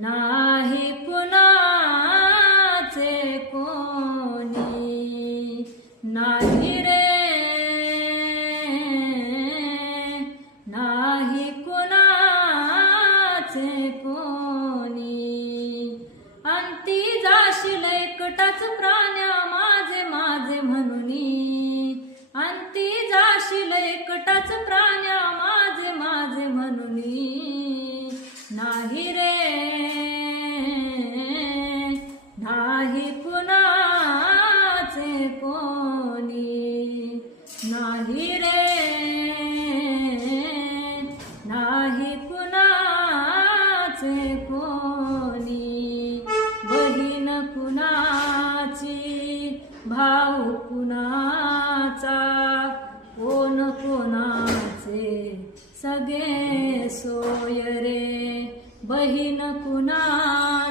नाही कुणाचे कोणी, नाही रे नाही कुणाचे कोणी. अंती जाशील एकटाच प्राण्या माझे माझे म्हणुनी, अंती जाशील एकटाच प्राण्या माझे माझे म्हणुनी. नाही रे नाही कुणाचे कोणी, नाही रे नाही कुणाचे कोणी. बहीण कुणाची भाऊ कुणाचा, कोण कोणाचे सगळे सोय रे. बहीण कुणाची